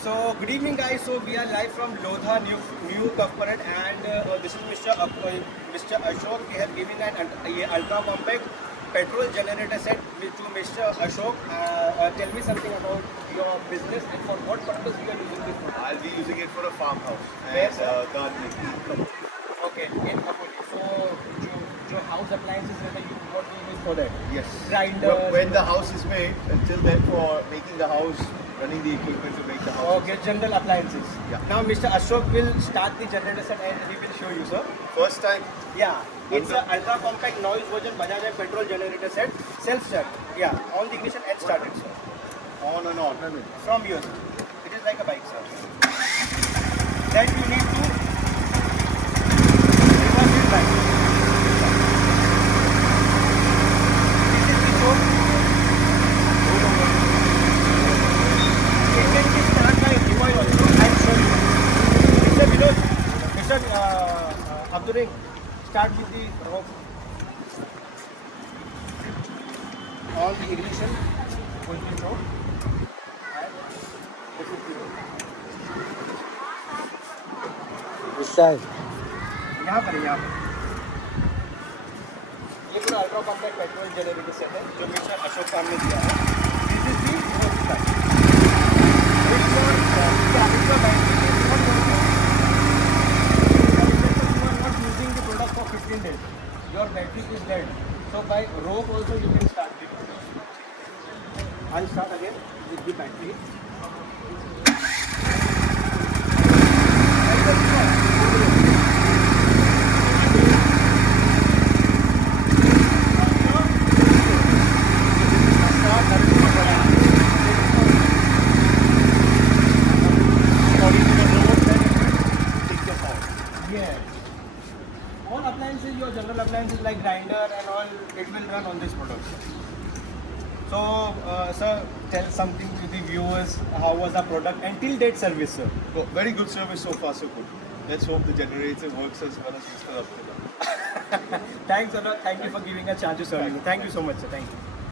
So good evening guys, so we are live from Lodha new corporate and this is Mr. Ashok. We have given an ultra compact petrol generator set to Mr. Ashok. Tell me something about your business and for what purpose you are using this product. I'll be using it for a farmhouse Yes, and gardening. Okay, in Apoli. So जो house appliances रहता है, what do you use for that? Yes. Grinders. When the house is made, until then for making the house, running the equipment to make the house. Okay, general appliances. Yeah. Now Mr. Ashok will start the generator set and he will show you, sir. First time. Yeah, it's an ultra compact noise version Bajaj petrol generator set, self start. Yeah, on the ignition and started, sir. On and on. From yours. It is like a bike, sir. Then you need to reverse it back. This is the soap. It can be started by recoil also. I will show you. Mr. Vinod, Mr. Abdul, start with the rope. On the ignition, pull the rope. यहाँ पर ये पूरा ultra compact petrol generator set है जो mister Ashok साहब ने दिया है. This is the fourth type. You are not using the product for 15 days. Your battery is dead. So by rope also you can start the product. I'll start again with the battery. All appliances, your general appliances like grinder and all, it will run on this product. So, sir, tell something to the viewers. How was the product until date service, sir? Well, very good service so far, so good. Let's hope the generator works as well as Mr. Abdullah. Thanks a lot. Thank you for giving a chance to serve you. Thank you so much, sir. Thank you.